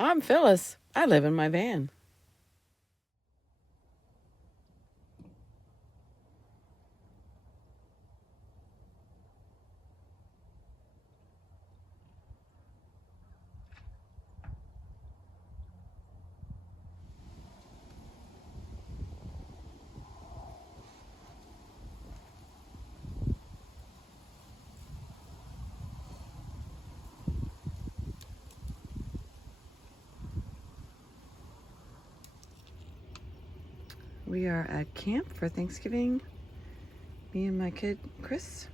I'm Phyllis. I live in my van. We are at camp for Thanksgiving. Me and my kid, Chris.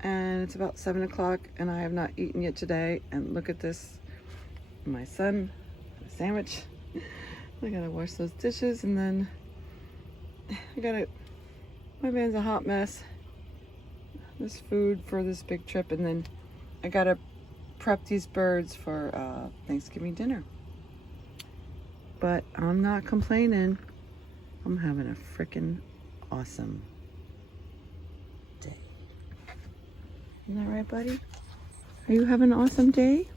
And it's about 7 o'clock and I have not eaten yet today. And look at this. My son, a sandwich. I gotta wash those dishes and then my van's a hot mess. This food for this big trip, and then I gotta prep these birds for Thanksgiving dinner. But I'm not complaining. I'm having a freaking awesome day. Isn't that right, buddy? Are you having an awesome day?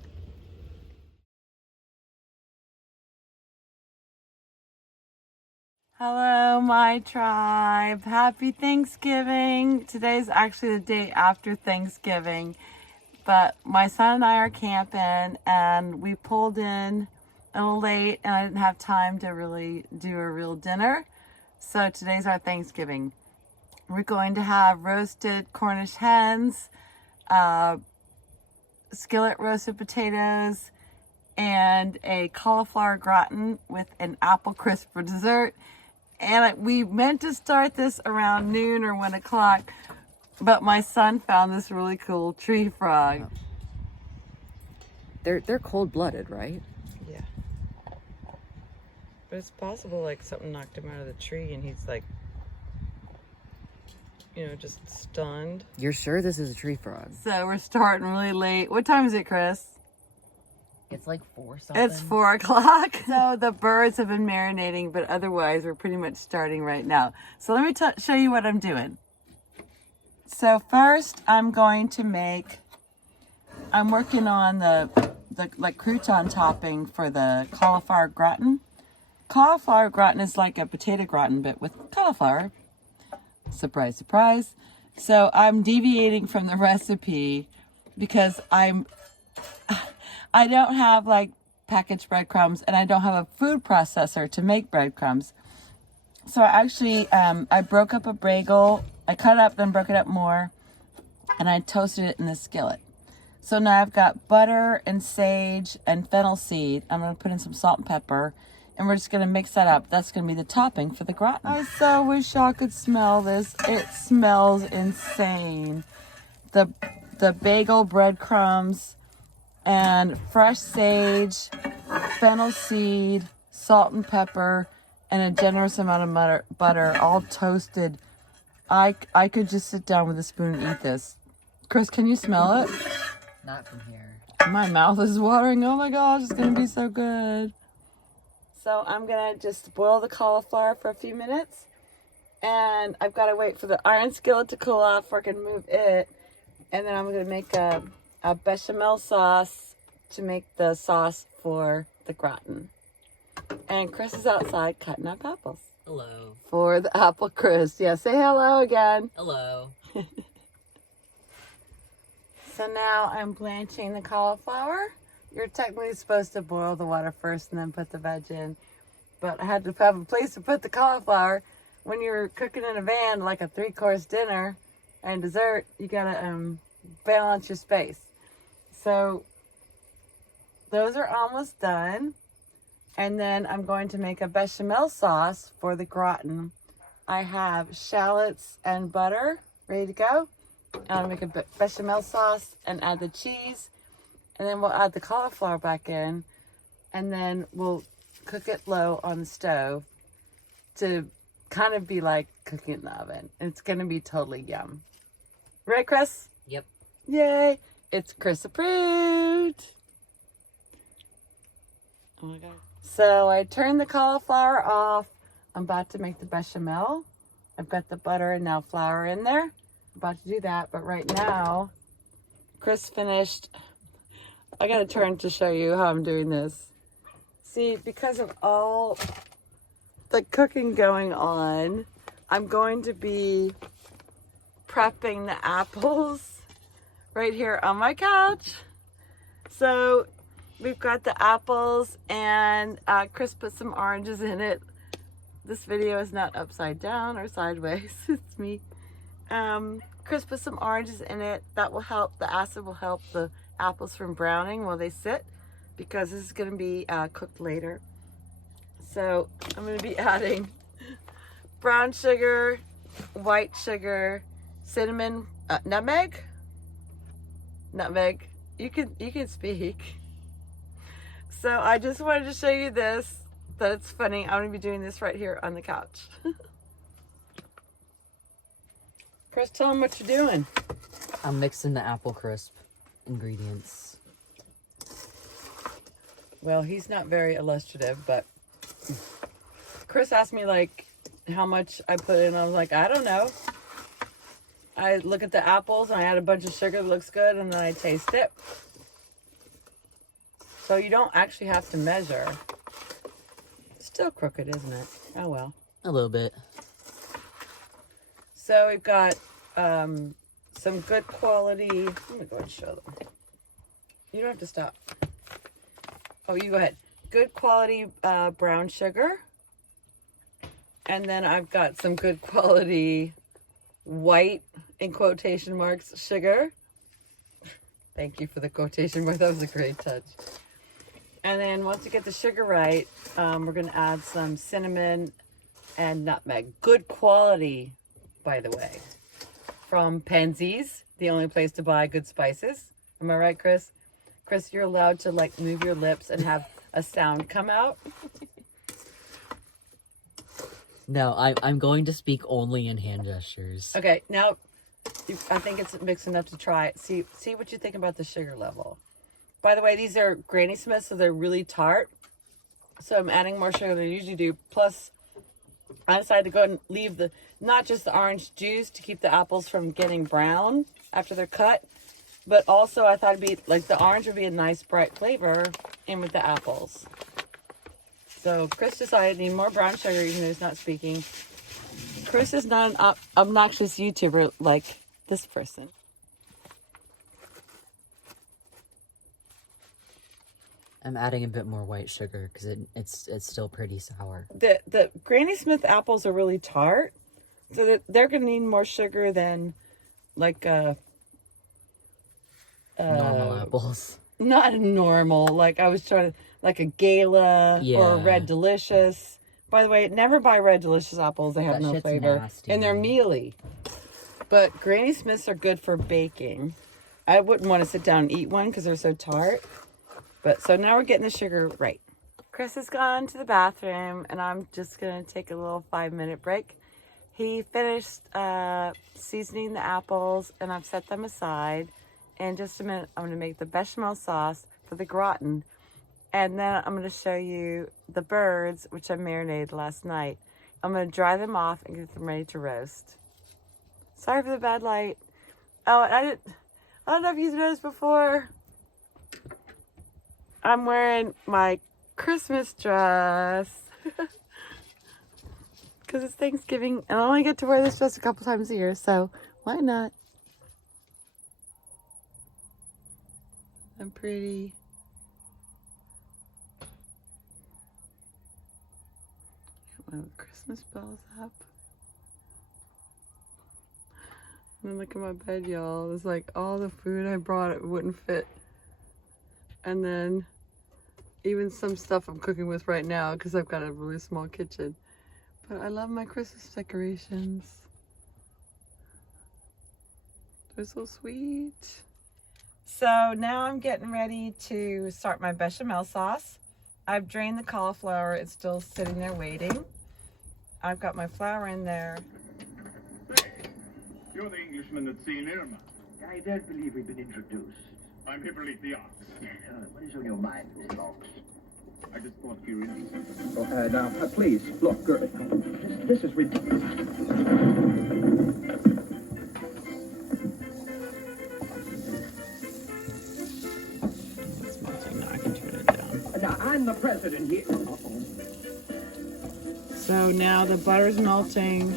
Hello, my tribe. Happy Thanksgiving. Today's actually the day after Thanksgiving, but my son and I are camping and we pulled in a little late and I didn't have time to really do a real dinner. So today's our Thanksgiving. We're going to have roasted Cornish hens, skillet roasted potatoes, and a cauliflower gratin with an apple crisp for dessert. And we meant to start this around noon or 1 o'clock, but my son found this really cool tree frog. They're cold-blooded, right? Yeah. But it's possible like something knocked him out of the tree and he's like, just stunned. You're sure this is a tree frog? So we're starting really late. What time is it, Chris? It's like 4 something. It's 4 o'clock. So the birds have been marinating, but otherwise we're pretty much starting right now. So let me show you what I'm doing. So first I'm going to I'm working on the like crouton topping for the cauliflower gratin. Cauliflower gratin is like a potato gratin, but with cauliflower. Surprise, surprise. So I'm deviating from the recipe because I don't have like packaged breadcrumbs and I don't have a food processor to make breadcrumbs. So I broke up a bagel. I cut it up, then broke it up more, and I toasted it in the skillet. So now I've got butter and sage and fennel seed. I'm going to put in some salt and pepper, and we're just going to mix that up. That's going to be the topping for the gratin. I so wish y'all could smell this. It smells insane. The bagel breadcrumbs and fresh sage, fennel seed, salt and pepper, and a generous amount of butter, all toasted. I could just sit down with a spoon and eat this. Chris, can you smell it? Not from here. My mouth is watering. Oh my gosh, it's going to be so good. So I'm going to just boil the cauliflower for a few minutes. And I've got to wait for the iron skillet to cool off before I can move it. And then I'm going to make a bechamel sauce to make the sauce for the gratin. And Chris is outside cutting up apples. Hello. For the apple crisp. Yeah, say hello again. Hello. So now I'm blanching the cauliflower. You're technically supposed to boil the water first and then put the veg in. But I had to have a place to put the cauliflower. When you're cooking in a van, like a 3-course dinner and dessert, you gotta balance your space. So those are almost done. And then I'm going to make a bechamel sauce for the gratin. I have shallots and butter ready to go. And I'll make a bechamel sauce and add the cheese. And then we'll add the cauliflower back in. And then we'll cook it low on the stove to kind of be like cooking in the oven. It's going to be totally yum. Right, Chris? Yep. Yay. It's Chris approved. Oh my God. So I turned the cauliflower off. I'm about to make the bechamel. I've got the butter and now flour in there. I'm about to do that. But right now, Chris finished I gotta turn to show you how I'm doing this. See, because of all the cooking going on, I'm going to be prepping the apples right here on my couch. So we've got the apples, and Chris put some oranges in it. This video is not upside down or sideways, it's me. Chris put some oranges in it. That will help, the acid will help the apples from browning while they sit, because this is going to be cooked later. So I'm going to be adding brown sugar, white sugar, cinnamon, nutmeg. You can speak. So I just wanted to show you this, that it's funny. I'm going to be doing this right here on the couch. Chris, tell them what you're doing. I'm mixing the apple crisp ingredients. Well, he's not very illustrative, but Chris asked me like how much I put in. I was like, I don't know. I look at the apples and I add a bunch of sugar that looks good, and then I taste it. So you don't actually have to measure. It's still crooked, isn't it? Oh well. A little bit. So we've got some good quality. Let me go ahead and show them. You don't have to stop. Oh, you go ahead. Good quality brown sugar. And then I've got some good quality white, in quotation marks, sugar. Thank you for the quotation mark. That was a great touch. And then once you get the sugar right, we're going to add some cinnamon and nutmeg. Good quality, by the way. From Penzies, the only place to buy good spices. Am I right, Chris? Chris, you're allowed to like move your lips and have a sound come out. No, I'm going to speak only in hand gestures. Okay, now I think it's mixed enough to try it. See what you think about the sugar level. By the way, these are Granny Smiths, so they're really tart. So I'm adding more sugar than I usually do. Plus, I decided to go and leave not just the orange juice to keep the apples from getting brown after they're cut, but also I thought it'd be like the orange would be a nice bright flavor in with the apples. So Chris decided I need more brown sugar, even though he's not speaking. Chris is not an obnoxious YouTuber like this person. I'm adding a bit more white sugar because it's still pretty sour. The Granny Smith apples are really tart, so they're going to need more sugar than like normal apples. Not normal. Like I was trying to, like a Gala or a Red Delicious. By the way, never buy Red Delicious apples. They have no flavor. Nasty. And they're mealy. But Granny Smiths are good for baking. I wouldn't want to sit down and eat one because they're so tart. But so now we're getting the sugar right. Chris has gone to the bathroom, and I'm just going to take a little 5-minute break. He finished seasoning the apples, and I've set them aside. In just a minute, I'm going to make the bechamel sauce for the gratin. And then I'm going to show you the birds, which I marinated last night. I'm going to dry them off and get them ready to roast. Sorry for the bad light. Oh, I don't know if you've noticed before. I'm wearing my Christmas dress. Because it's Thanksgiving, and I only get to wear this dress a couple times a year, so why not? I'm pretty. Get my Christmas bells up. And then look at my bed, y'all. It's like all the food I brought, it wouldn't fit. And then even some stuff I'm cooking with right now because I've got a really small kitchen. But I love my Christmas decorations. They're so sweet. So now I'm getting ready to start my bechamel sauce. I've drained the cauliflower. It's still sitting there waiting. I've got my flour in there. Hey, you're the Englishman that's seen Irma. I don't believe we've been introduced. I'm Hippolyte the Ox. What is on your mind, Mr. Ox? I just thought you were interested. Oh, now, please, look, this is ridiculous. I'm the president here. So now the butter's melting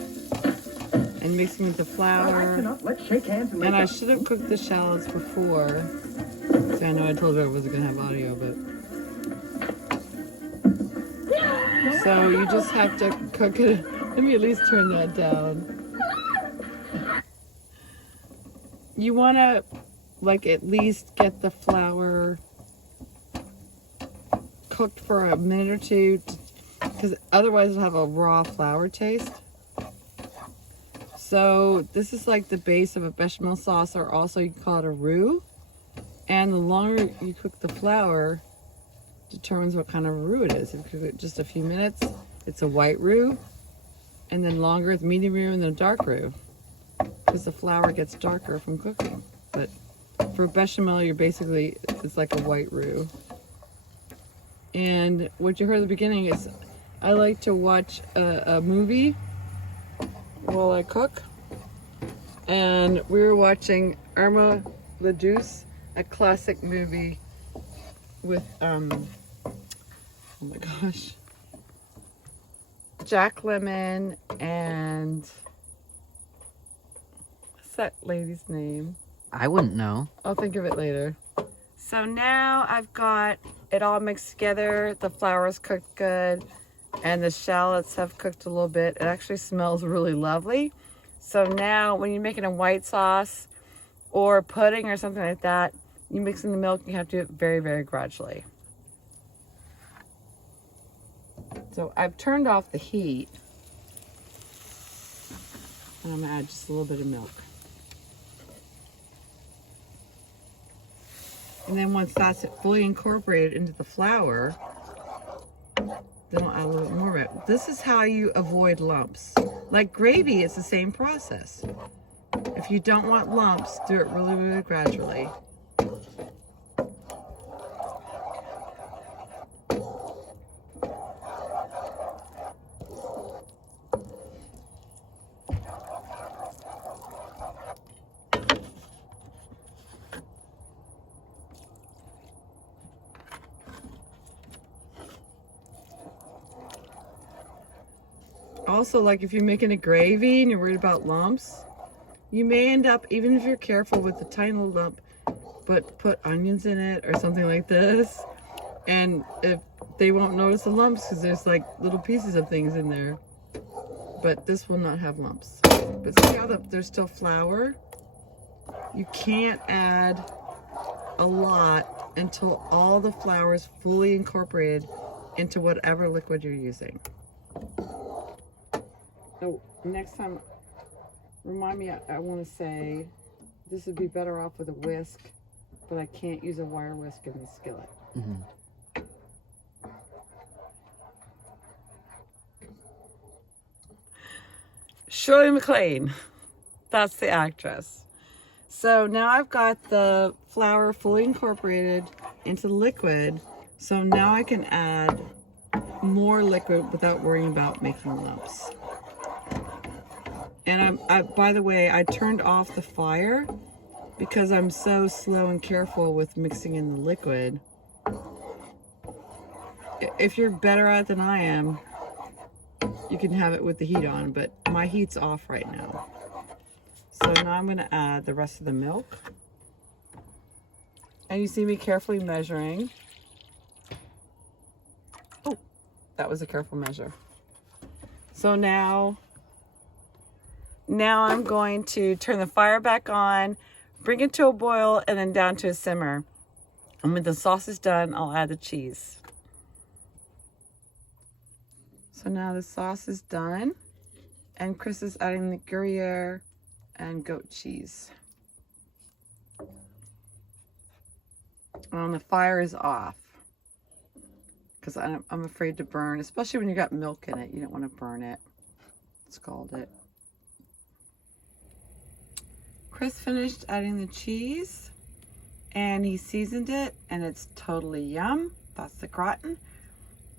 and mixing with the Well, that's flour. enough. Let's shake hands and make And I up. should have cooked the shallots before. See, I know I told you I wasn't gonna have audio, but. So you just have to cook it. Let me at least turn that down. You wanna, like, at least get the flour cooked for a minute or two, because otherwise it'll have a raw flour taste. So this is like the base of a bechamel sauce, or also you can call it a roux. And the longer you cook the flour determines what kind of roux it is. If you cook it just a few minutes, it's a white roux. And then longer, it's medium roux, and then a dark roux. Because the flour gets darker from cooking. But for bechamel, it's like a white roux. And what you heard at the beginning is, I like to watch a movie while I cook. And we were watching Irma la Douce, a classic movie with, oh my gosh, Jack Lemmon and, what's that lady's name? I wouldn't know. I'll think of it later. So now I've got it all mixed together. The flour's cooked good and the shallots have cooked a little bit. It actually smells really lovely. So now when you're making a white sauce or pudding or something like that, you mix in the milk, you have to do it very, very gradually. So I've turned off the heat and I'm gonna add just a little bit of milk. And then once that's fully incorporated into the flour, then I'll add a little bit more of it. This is how you avoid lumps. Like gravy, it's the same process. If you don't want lumps, do it really, really gradually. Also, like if you're making a gravy and you're worried about lumps, you may end up, even if you're careful with the tiny little lump, but put onions in it or something like this, and if they won't notice the lumps because there's like little pieces of things in there. But this will not have lumps. But see how there's still flour? You can't add a lot until all the flour is fully incorporated into whatever liquid you're using. Oh, next time, remind me, I want to say this would be better off with a whisk, but I can't use a wire whisk in the skillet. Mm-hmm. Shirley MacLaine, that's the actress. So now I've got the flour fully incorporated into the liquid, so now I can add more liquid without worrying about making lumps. And by the way, I turned off the fire because I'm so slow and careful with mixing in the liquid. If you're better at it than I am, you can have it with the heat on, but my heat's off right now. So now I'm going to add the rest of the milk. And you see me carefully measuring. Oh, that was a careful measure. So now I'm going to turn the fire back on, bring it to a boil, and then down to a simmer. And when the sauce is done, I'll add the cheese. So now the sauce is done, and Chris is adding the Gruyere and goat cheese. And the fire is off because I'm afraid to burn, especially when you got milk in it. You don't want to burn it, scald it. Chris finished adding the cheese and he seasoned it and it's totally yum. That's the gratin.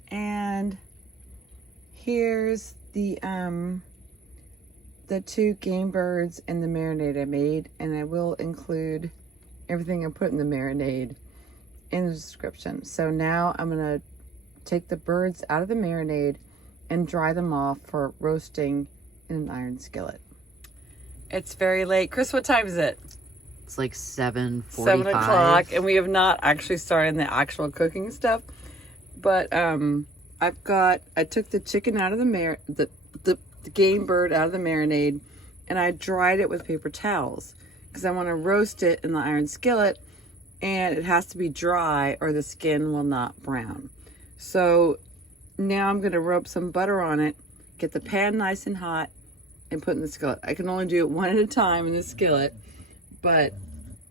And here's the 2 game birds and the marinade I made, and I will include everything I put in the marinade in the description. So now I'm gonna take the birds out of the marinade and dry them off for roasting in an iron skillet. It's very late. Chris, what time is it? It's like 7:45. 7 o'clock, and we have not actually started the actual cooking stuff. But I took the chicken out of the game bird out of the marinade, and I dried it with paper towels because I want to roast it in the iron skillet, and it has to be dry or the skin will not brown. So now I'm going to rub some butter on it, get the pan nice and hot, and put in the skillet. I can only do it one at a time in the skillet, but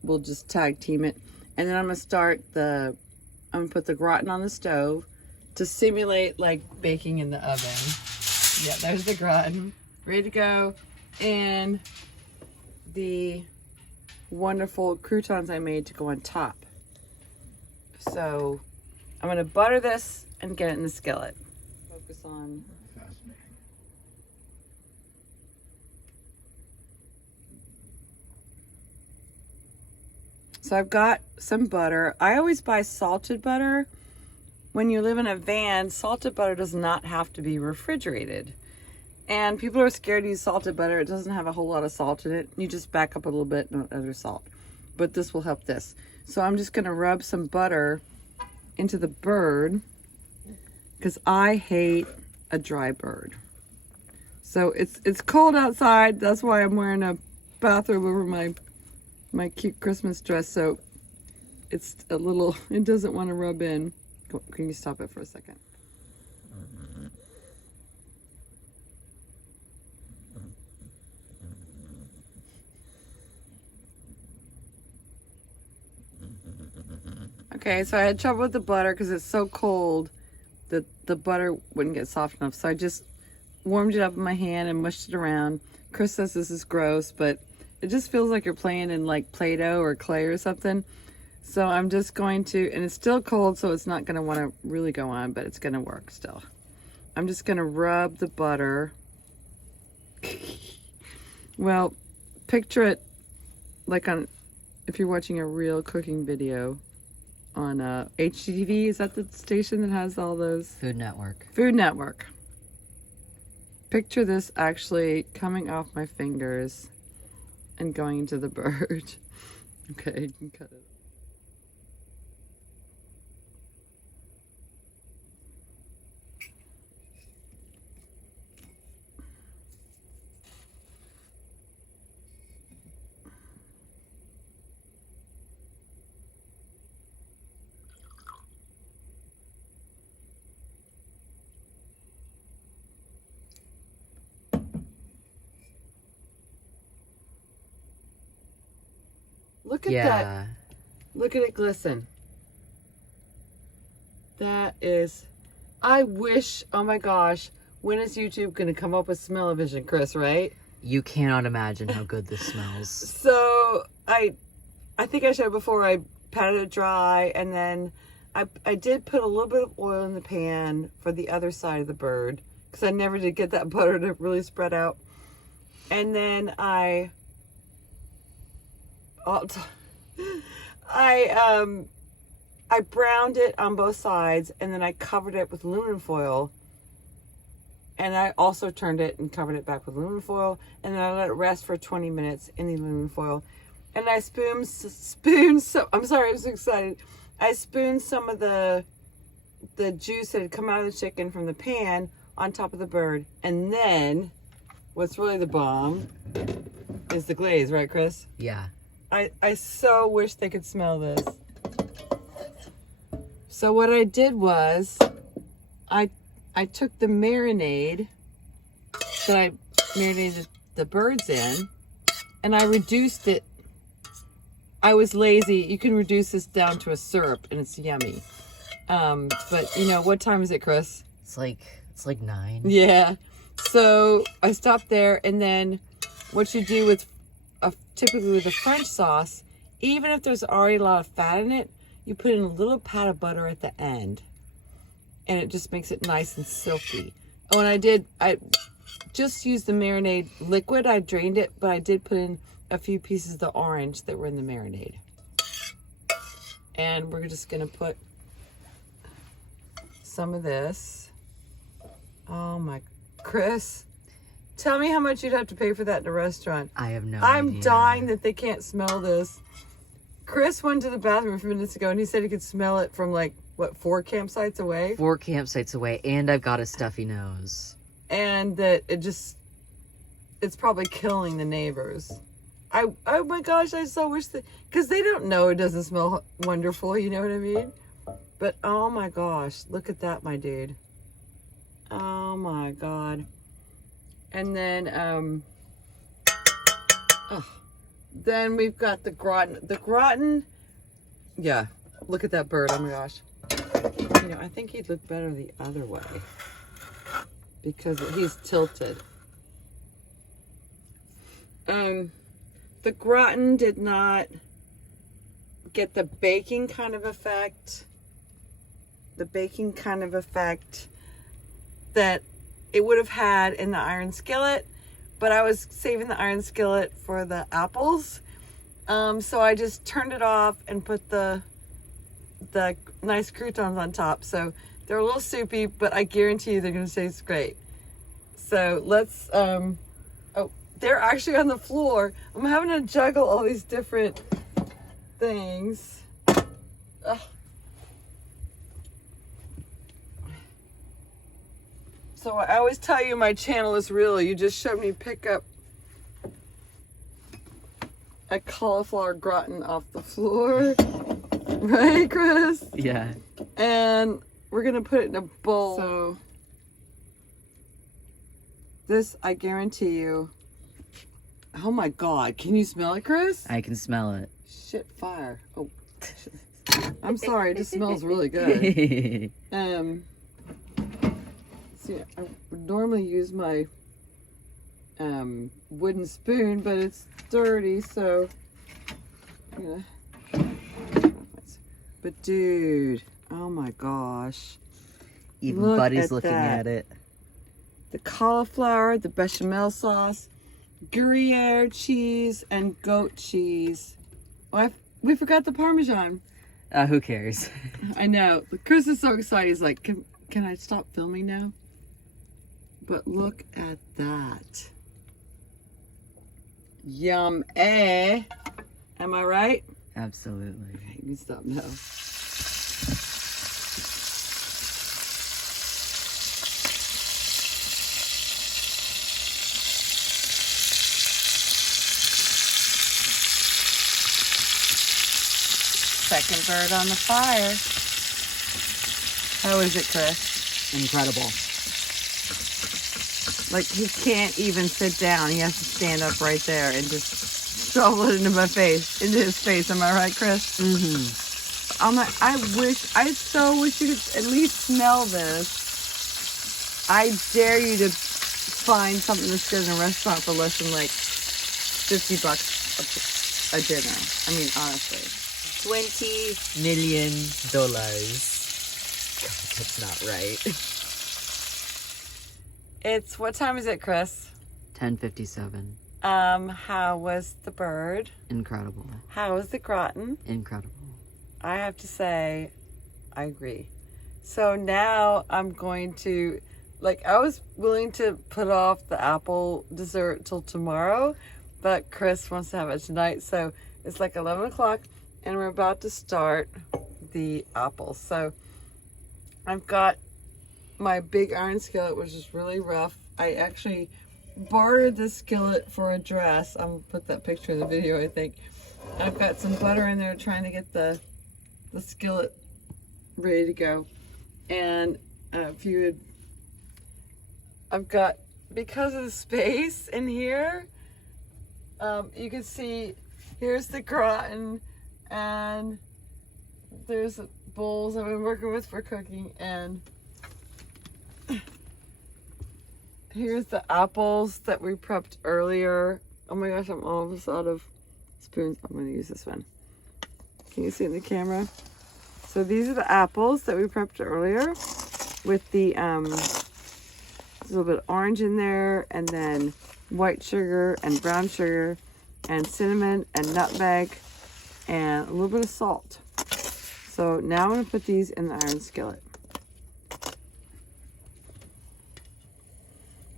we'll just tag team it. And then I'm gonna put the gratin on the stove to simulate like baking in the oven. Yeah, there's the gratin, ready to go. And the wonderful croutons I made to go on top. So I'm gonna butter this and get it in the skillet. Focus on. So I've got some butter. I always buy salted butter. When you live in a van, salted butter does not have to be refrigerated. And people are scared to use salted butter. It doesn't have a whole lot of salt in it. You just back up a little bit and other salt. But this will help this. So I'm just gonna rub some butter into the bird because I hate a dry bird. So it's cold outside. That's why I'm wearing a bathrobe over my cute Christmas dress, so it's a little, it doesn't want to rub in. Can you stop it for a second? Okay, so I had trouble with the butter because it's so cold that the butter wouldn't get soft enough. So I just warmed it up in my hand and mushed it around. Chris says this is gross, but it just feels like you're playing in like Play-Doh or clay or something. So I'm just going to, and it's still cold, so it's not going to want to really go on, but it's going to work still. I'm just going to rub the butter. Well, picture it like if you're watching a real cooking video on HGTV. Is that the station that has all those? Food Network. Food Network. Picture this actually coming off my fingers and going into the bird. Okay, you can cut it. Look at that. Look at it glisten. That is, I wish, oh my gosh, when is YouTube going to come up with smell-o-vision, Chris, right? You cannot imagine how good this smells. So I think I showed before, I patted it dry, and then I did put a little bit of oil in the pan for the other side of the bird because I never did get that butter to really spread out. And then I browned it on both sides, and then I covered it with aluminum foil, and I also turned it and covered it back with aluminum foil, and then I let it rest for 20 minutes in the aluminum foil, and I spooned so I'm sorry, I'm so excited. I spooned some of the juice that had come out of the chicken from the pan on top of the bird, and then what's really the bomb is the glaze, right, Chris? Yeah. I so wish they could smell this. So what I did was I took the marinade that I marinated the birds in, and I reduced it. I was lazy. You can reduce this down to a syrup and it's yummy. But you know, what time is it, Chris? It's like 9. Yeah. So I stopped there, and then what you do with typically with a French sauce, even if there's already a lot of fat in it, you put in a little pat of butter at the end, and it just makes it nice and silky. Oh, and I just used the marinade liquid. I drained it, but I did put in a few pieces of the orange that were in the marinade. And we're just gonna put some of this. Oh my, Chris, tell me how much you'd have to pay for that in a restaurant. I have no I'm idea. dying that they can't smell this. Chris went to the bathroom a few minutes ago and he said he could smell it from like, what, 4 campsites away? 4 campsites away, and I've got a stuffy nose. And that it's probably killing the neighbors. Oh my gosh, I so wish that, because they don't know it doesn't smell wonderful, you know what I mean? But oh my gosh, look at that, my dude. Oh my God. And then, then we've got the gratin. The gratin, yeah, look at that bird, oh my gosh. You know, I think he'd look better the other way because he's tilted. The gratin did not get the baking kind of effect. The baking kind of effect that it would have had in the iron skillet, but I was saving the iron skillet for the apples. So I just turned it off and put the nice croutons on top. So they're a little soupy, but I guarantee you they're gonna taste great. So let's, oh, they're actually on the floor. I'm having to juggle all these different things. Ugh. So I always tell you my channel is real. You just showed me pick up a cauliflower gratin off the floor. Right, Chris? Yeah. And we're gonna put it in a bowl. So this, I guarantee you. Oh my God, can you smell it, Chris? I can smell it. Shit, fire. Oh, I'm sorry, it just smells really good. See, I would normally use my wooden spoon, but it's dirty, so I'm gonna. But dude, oh my gosh. Even Look Buddy's at looking that. at it. The cauliflower, the bechamel sauce, Gruyere cheese, and goat cheese. Oh, we forgot the Parmesan. Who cares? I know. Chris is so excited. He's like, can I stop filming now? But look at that. Yum, eh? Am I right? Absolutely. Okay, you can stop now. Second bird on the fire. How is it, Chris? Incredible. Like, he can't even sit down. He has to stand up right there and just shovel it into my face, into his face. Am I right, Chris? Mm-hmm. I so wish you could at least smell this. I dare you to find something that's good in a restaurant for less than like $50 a dinner. I mean, honestly. $20 million. God, that's not right. It's, what time is it, Chris? 10:57. How was the bird? Incredible. How was the gratin? Incredible. I have to say, I agree. So now I'm going to, like, I was willing to put off the apple dessert till tomorrow, but Chris wants to have it tonight. So it's like 11 o'clock and we're about to start the apples. So I've got my big iron skillet, which is really rough. I actually bartered this skillet for a dress. I'm gonna put that picture in the video, I think. I've got some butter in there trying to get the skillet ready to go. And I've got, because of the space in here, you can see here's the gratin and there's bowls I've been working with for cooking, and here's the apples that we prepped earlier. Oh my gosh, I'm almost out of spoons. I'm gonna use this one. Can you see it in the camera? So these are the apples that we prepped earlier with the there's a little bit of orange in there, and then white sugar and brown sugar and cinnamon and nutmeg and a little bit of salt. So now I'm gonna put these in the iron skillet.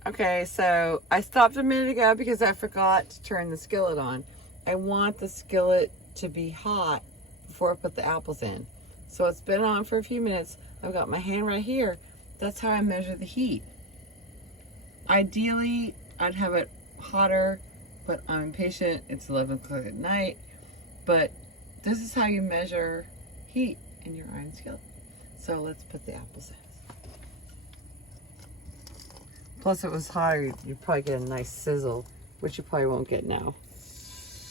Okay, so I stopped a minute ago because I forgot to turn the skillet on. I want the skillet to be hot before I put the apples in. So it's been on for a few minutes. I've got my hand right here. That's how I measure the heat. Ideally, I'd have it hotter, but I'm impatient. It's 11 o'clock at night. But this is how you measure heat in your iron skillet. So let's put the apples in. Plus, if it was hotter, you'd probably get a nice sizzle, which you probably won't get now.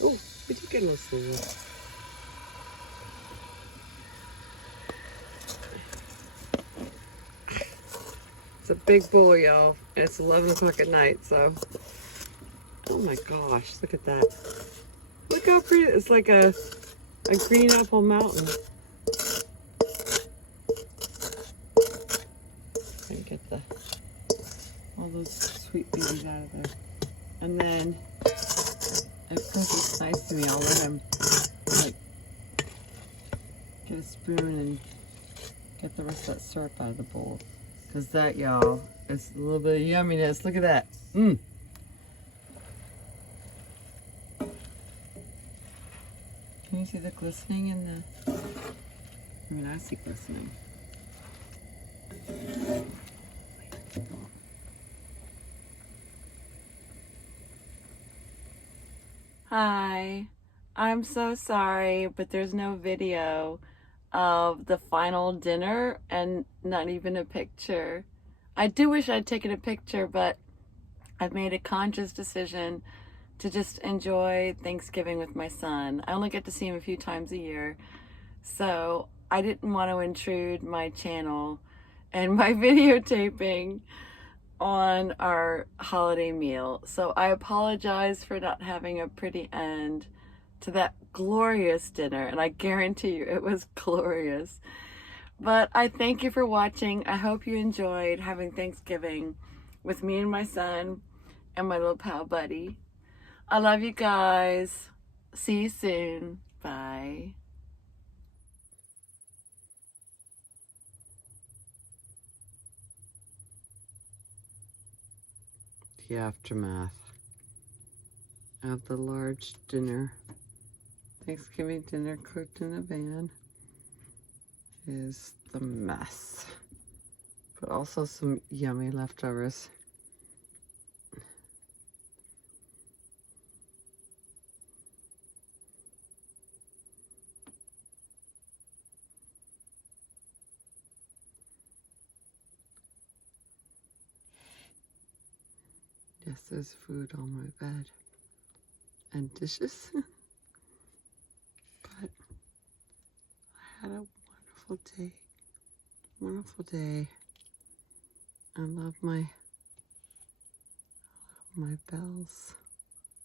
Oh, we did get a little sizzle. It's a big bowl, y'all. It's 11 o'clock at night, so. Oh my gosh, look at that. Look how pretty. It's like a green apple mountain. And get all those sweet babies out of there. And then, if Cookie's nice to me, I'll let him like get a spoon and get the rest of that syrup out of the bowl. Because that, y'all, is a little bit of yumminess. Look at that. Mmm. Can you see the glistening in the... I mean, I see glistening. Hi. I'm so sorry, but there's no video of the final dinner and not even a picture. I do wish I'd taken a picture, but I've made a conscious decision to just enjoy Thanksgiving with my son. I only get to see him a few times a year, so I didn't want to intrude my channel and my videotaping on our holiday meal. So I apologize for not having a pretty end to that glorious dinner, and I guarantee you it was glorious. But I thank you for watching. I hope you enjoyed having Thanksgiving with me and my son and my little pal buddy. I love you guys. See you soon. Bye. The aftermath of the large dinner, Thanksgiving dinner cooked in a van, is the mess, but also some yummy leftovers. Yes, there's food on my bed and dishes, but I had a wonderful day. Wonderful day. I love my bells,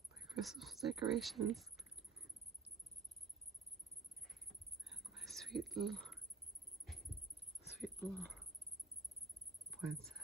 my Christmas decorations, and my sweet little poinsettia.